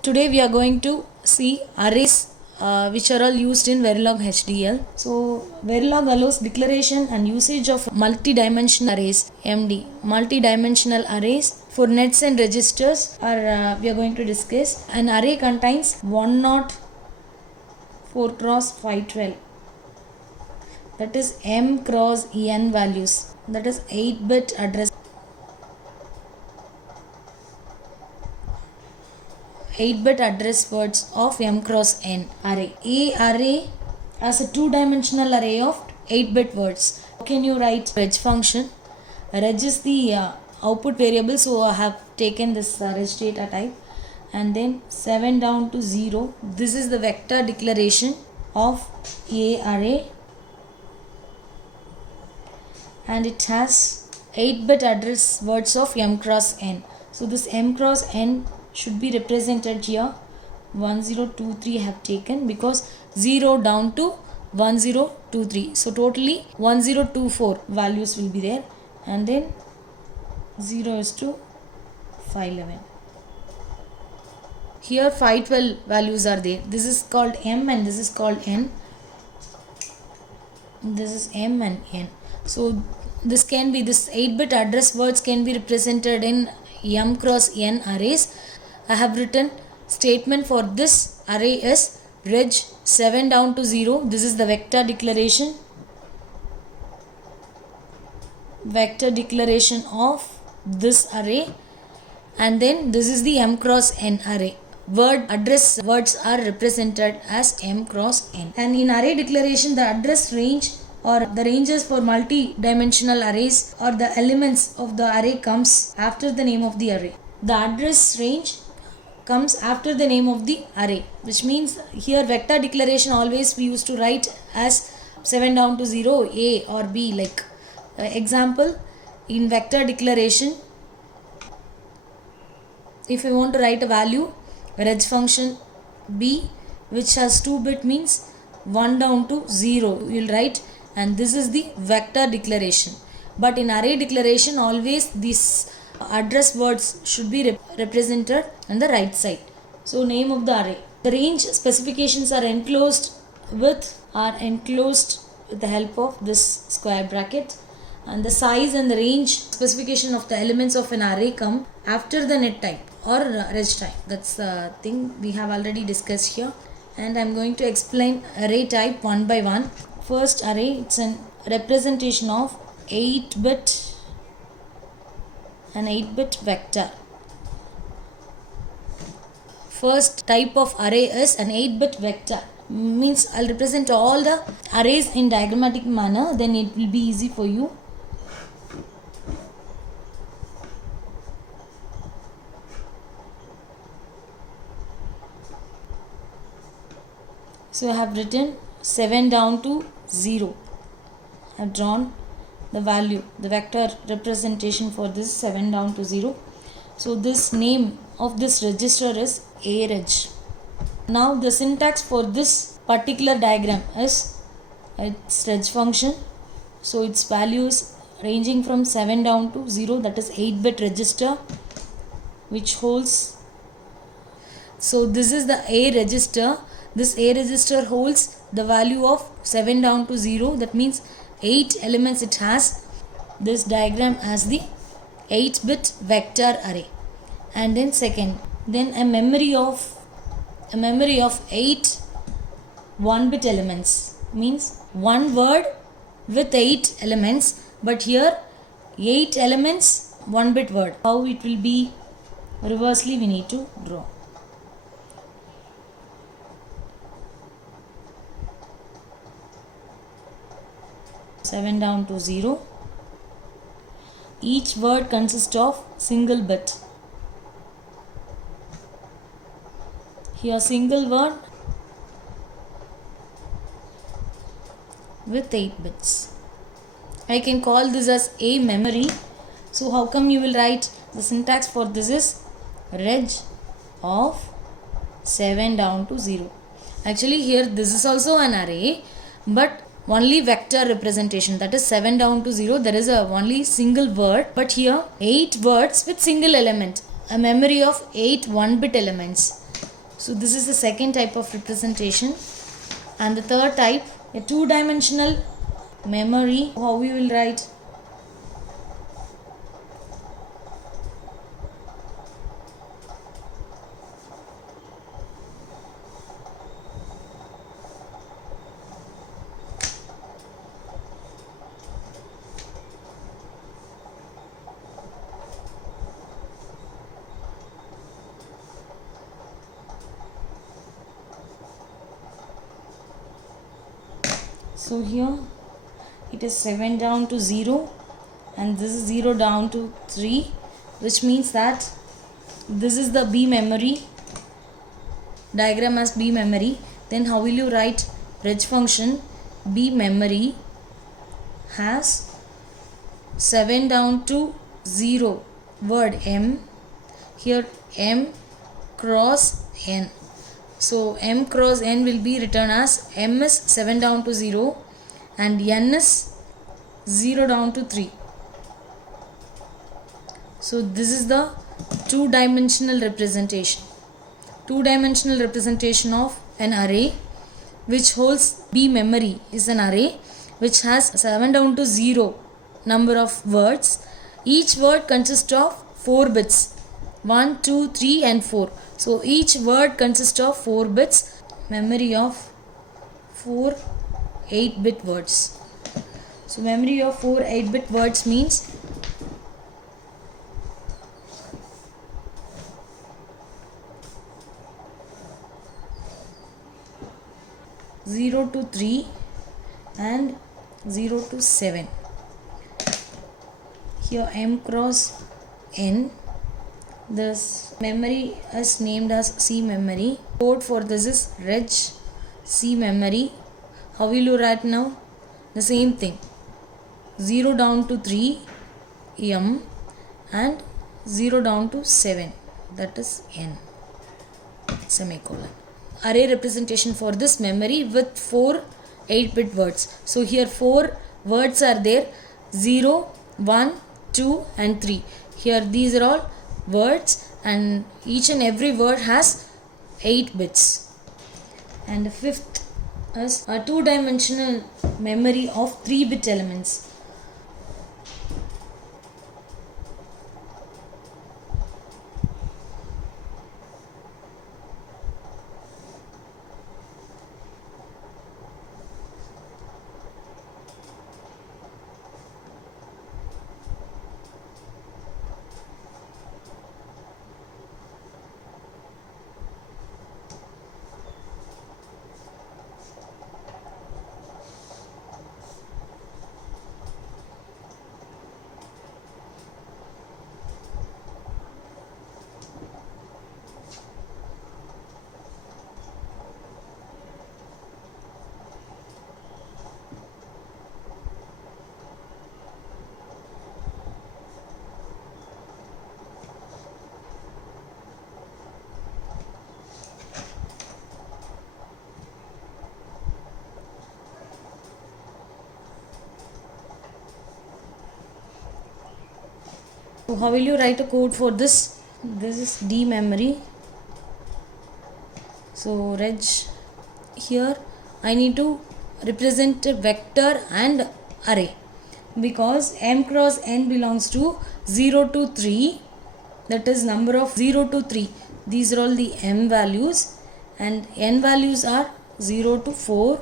Today we are going to see arrays which are all used in Verilog HDL. So Verilog allows declaration and usage of multi-dimensional arrays (MD). Multi-dimensional arrays for nets and registers are we are going to discuss. An array contains 104 cross 512. That is M cross N values. That is 8-bit address. 8-bit address words of M cross N array. A array as a two-dimensional array of 8-bit words. How can you write reg function? Reg is the output variable, so I have taken this reg data type, and then 7 down to 0. This is the vector declaration of A array, and it has 8-bit address words of M cross N. So this M cross N should be represented here. 1023 I have taken because 0 down to 1023. So totally 1024 values will be there, and then 0 is to 511. Here 512 values are there. This is called M and this is called N. This is M and N. So this 8-bit address words can be represented in M cross N arrays. I have written statement for this array is reg 7 down to 0. This is the vector declaration of this array, and then this is the M cross N array. Address words are represented as M cross N. And in array declaration, the address range or the ranges for multi-dimensional arrays or the elements of the array comes after the name of the array. The address range comes after the name of the array, which means here vector declaration always we used to write as 7 down to 0 A or B. Like example, in vector declaration, if you want to write a value, reg function B which has 2-bit means 1 down to 0 you will write, and this is the vector declaration. But in array declaration always these address words should be represented on the right side. So name of the array. The range specifications are enclosed with the help of this square bracket, and the size and the range specification of the elements of an array come after the net type or reg type. That's the thing we have already discussed here, and I'm going to explain array type one by one. First array, it's a representation of 8-bit vector. First type of array is an 8-bit vector. Means I'll represent all the arrays in diagrammatic manner, then it will be easy for you. So I have written 7 down to 0. I have drawn the value, the vector representation for this 7 down to 0. So this name of this register is areg. Now the syntax for this particular diagram is its reg function. So its values ranging from 7 down to 0, that is 8-bit register which holds. So this is the A register. This A register holds the value of 7 down to 0. That means 8 elements it has. This diagram has the 8-bit vector array. And then second, then a memory of 8 1-bit elements, means one word with 8 elements, but here 8 elements 1-bit word. How it will be reversely we need to draw. Seven down to 0. Each word consists of single bit. Here single word with 8 bits. I can call this as a memory. So how come you will write the syntax for this is reg of 7 down to 0. Actually here this is also an array, but only vector representation, that is 7 down to 0, there is a only single word, but here 8 words with single element, a memory of 8 1-bit elements. So this is the second type of representation. And the third type, a two-dimensional memory. How we will write? So here it is 7 down to 0 and this is 0 down to 3, which means that this is the B memory, diagram as B memory. Then how will you write bridge function? B memory has 7 down to 0 word M, here M cross N. So M cross N will be written as M is 7 down to 0 and N is 0 down to 3. So this is the two-dimensional representation. Two-dimensional representation of an array which holds B memory is an array which has 7 down to 0 number of words. Each word consists of 4 bits. 1, 2, 3 and 4. So each word consists of 4 bits. Memory of 4 8-bit words. So memory of 4 8-bit words means zero to 3 and 0 to 7. Here M cross N. This memory is named as C memory. Code for this is reg C memory. How will you write now? The same thing. 0 down to 3 M and 0 down to 7, that is N, semicolon. Array representation for this memory with 4 8-bit words. So here 4 words are there, 0, 1, 2 and 3. Here these are all words and each and every word has 8 bits. And the fifth is a two-dimensional memory of 3-bit elements. So how will you write a code for this? This is D memory. So reg, here I need to represent a vector and array because M cross N belongs to 0 to 3, that is number of 0 to 3. These are all the M values and N values are 0 to 4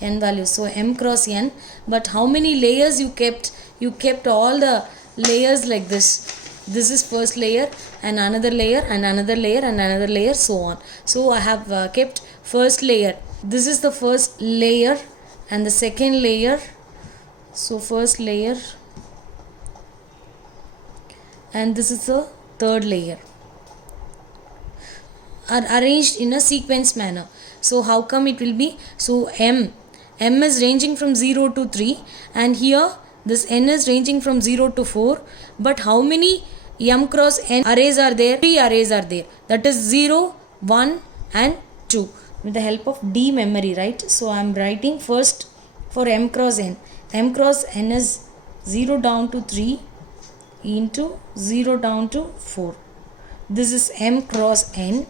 N values. So M cross N. But how many layers you kept? You kept all the layers like this. This is first layer and another layer and another layer and another layer, so on. So I have kept first layer. This is the first layer and the second layer. So first layer and this is the third layer, are arranged in a sequence manner. So how come it will be? So M is ranging from 0 to 3 and here this N is ranging from 0 to 4. But how many M cross N arrays are there? 3 arrays are there, that is 0, 1 and 2 with the help of D memory, right? So I am writing first for M cross N. M cross N is 0 down to 3 into 0 down to 4. This is M cross N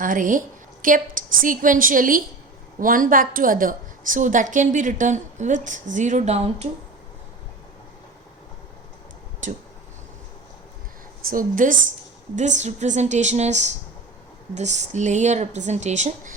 array kept sequentially one back to other. So that can be written with 0 down to 2. So this representation is this layer representation.